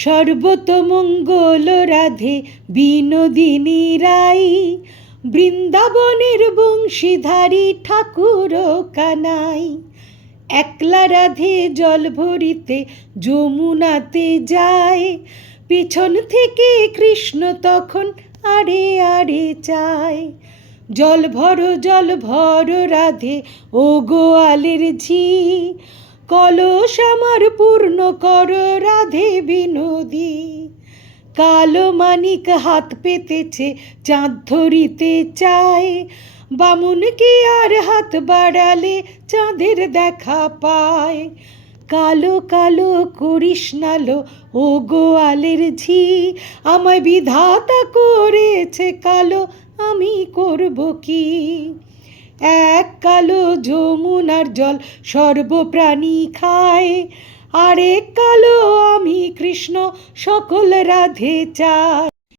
সর্বতমঙ্গল রাধে বিনোদিনী রাই, বৃন্দাবনের বংশীধারী ঠাকুর কানাই। একলা রাধে জল ভরিতে যমুনাতে যায়, পেছন থেকে কৃষ্ণ তখন আড়ে আড়ে চায়। জল ভর রাধে ও গোয়ালের ঝি, কলস আমার পূর্ণ কর রাধে বিনোদী। কালো মানিক হাত পেতেছে চাঁদ ধরিতে চায়, বামুনকে আর হাত বাড়ালে চাঁদের দেখা পায়। কালো কালো করিস নালো ও গোয়ালের ঝি, আমায় বিধাতা করেছে কালো, আমি করব কি। এক কালো যমুনার জল সর্বপ্রাণী খায়, আরেক কালো আমি কৃষ্ণ সকল রাধে চায়।